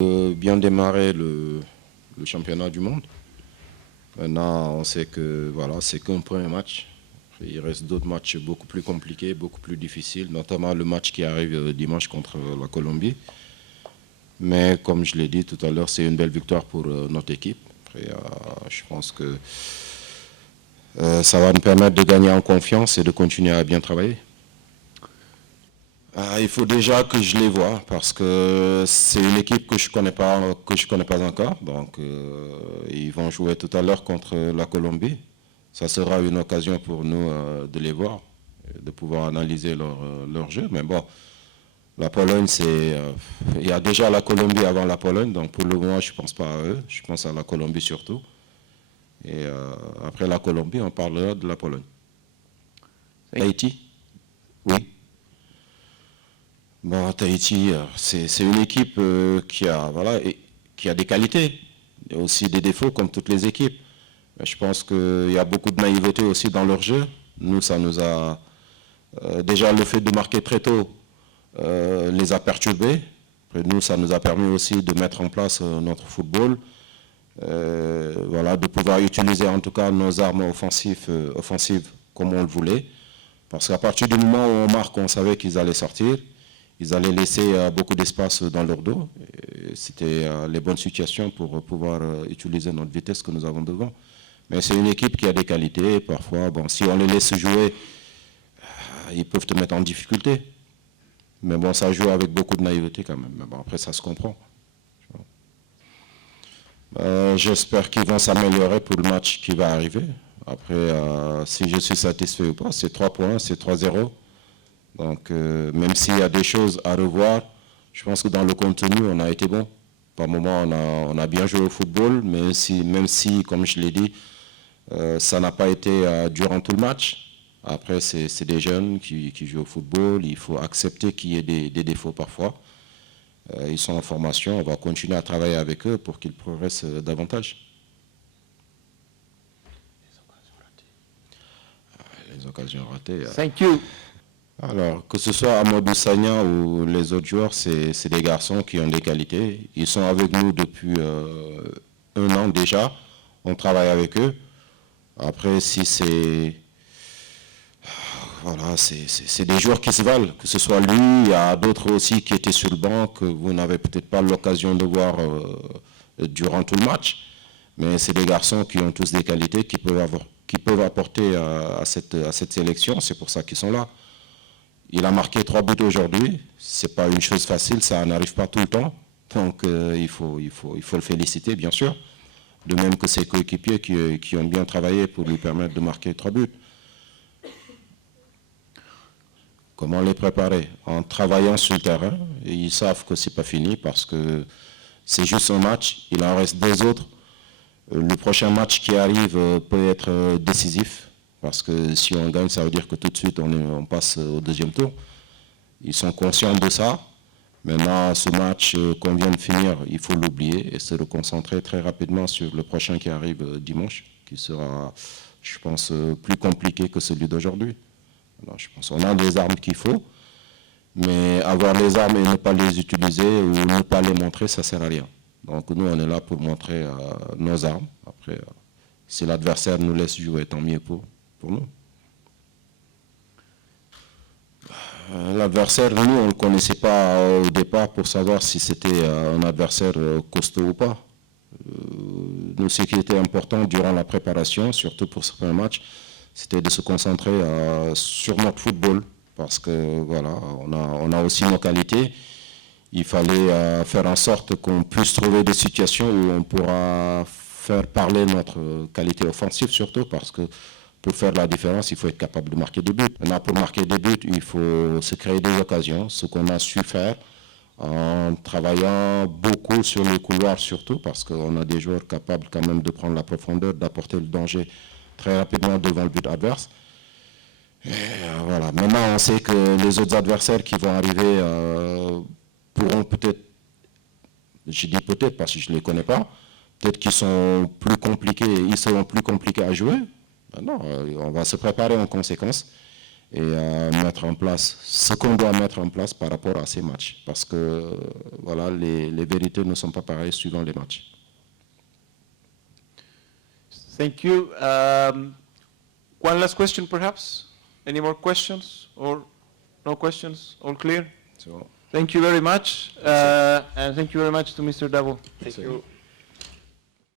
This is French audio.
Bien démarrer le championnat du monde. Maintenant, on sait que voilà, c'est qu'un premier match. Il reste d'autres matchs beaucoup plus compliqués, beaucoup plus difficiles, notamment le match qui arrive dimanche contre la Colombie. Mais comme je l'ai dit tout à l'heure, c'est une belle victoire pour notre équipe. Après, je pense que ça va nous permettre de gagner en confiance et de continuer à bien travailler. Il faut déjà que je les vois parce que c'est une équipe que je connais pas encore. Donc ils vont jouer tout à l'heure contre la Colombie. Ça sera une occasion pour nous de les voir, de pouvoir analyser leur jeu. Mais bon, la Pologne, il y a déjà la Colombie avant la Pologne, donc pour le moment, je ne pense pas à eux. Je pense à la Colombie surtout. Et après la Colombie, on parlera de la Pologne. Haïti? Oui. Bon, Tahiti, c'est une équipe qui a des qualités, et aussi des défauts comme toutes les équipes. Je pense qu'il y a beaucoup de naïveté aussi dans leur jeu. Nous, ça nous a... déjà, le fait de marquer très tôt les a perturbés. Après, nous, ça nous a permis aussi de mettre en place notre football. Voilà, de pouvoir utiliser en tout cas nos armes offensives comme on le voulait. Parce qu'à partir du moment où on marque, on savait qu'ils allaient sortir. Ils allaient laisser beaucoup d'espace dans leur dos. C'était les bonnes situations pour pouvoir utiliser notre vitesse que nous avons devant. Mais c'est une équipe qui a des qualités. Parfois, bon, si on les laisse jouer, ils peuvent te mettre en difficulté. Mais bon, ça joue avec beaucoup de naïveté quand même. Mais bon, après, ça se comprend. J'espère qu'ils vont s'améliorer pour le match qui va arriver. Après, si je suis satisfait ou pas, c'est 3 points, c'est 3-0. Donc, même s'il y a des choses à revoir, je pense que dans le contenu, on a été bon. Par moments, on a bien joué au football, mais même si, comme je l'ai dit, ça n'a pas été durant tout le match. Après, c'est des jeunes qui jouent au football. Il faut accepter qu'il y ait des défauts parfois. Ils sont en formation. On va continuer à travailler avec eux pour qu'ils progressent davantage. Les occasions ratées. Thank you. Alors, que ce soit Amadou Sagna ou les autres joueurs, c'est des garçons qui ont des qualités. Ils sont avec nous depuis 1 an déjà. On travaille avec eux. Après, si c'est... Voilà, c'est des joueurs qui se valent. Que ce soit lui, il y a d'autres aussi qui étaient sur le banc que vous n'avez peut-être pas l'occasion de voir durant tout le match. Mais c'est des garçons qui ont tous des qualités, qui peuvent apporter à cette sélection. C'est pour ça qu'ils sont là. Il a marqué 3 buts aujourd'hui. Ce n'est pas une chose facile, ça n'arrive pas tout le temps. Donc il faut le féliciter, bien sûr. De même que ses coéquipiers qui ont bien travaillé pour lui permettre de marquer 3 buts. Comment les préparer? En travaillant sur le terrain. Et ils savent que ce n'est pas fini parce que c'est juste un match. Il en reste 2 autres. Le prochain match qui arrive peut être décisif. Parce que si on gagne, ça veut dire que tout de suite, on passe au 2e tour. Ils sont conscients de ça. Maintenant, ce match qu'on vient de finir, il faut l'oublier et se reconcentrer très rapidement sur le prochain qui arrive dimanche, qui sera, je pense, plus compliqué que celui d'aujourd'hui. Je pense qu'on a les armes qu'il faut, mais avoir les armes et ne pas les utiliser ou ne pas les montrer, ça ne sert à rien. Donc nous, on est là pour montrer nos armes. Après, si l'adversaire nous laisse jouer, tant mieux pour nous. L'adversaire, nous, on ne le connaissait pas au départ pour savoir si c'était un adversaire costaud ou pas. Nous, ce qui était important durant la préparation, surtout pour ce premier match, c'était de se concentrer sur notre football. Parce que voilà, on a aussi nos qualités. Il fallait faire en sorte qu'on puisse trouver des situations où on pourra faire parler notre qualité offensive surtout, parce que pour faire la différence, il faut être capable de marquer des buts. Maintenant, pour marquer des buts, il faut se créer des occasions, ce qu'on a su faire en travaillant beaucoup sur les couloirs surtout, parce qu'on a des joueurs capables quand même de prendre la profondeur, d'apporter le danger très rapidement devant le but adverse. Et voilà. Maintenant, on sait que les autres adversaires qui vont arriver pourront peut-être, je dis peut-être parce que je ne les connais pas, peut-être qu'ils sont plus compliqués, ils seront plus compliqués à jouer. Non, on va se préparer en conséquence et mettre en place ce qu'on doit mettre en place par rapport à ces matchs. Parce que voilà, les vérités ne sont pas pareilles suivant les matchs. Thank you. One last question, perhaps? Any more questions or no questions? All clear? So, Thank you very much. And thank you very much to Mr. Dabo. Thank you.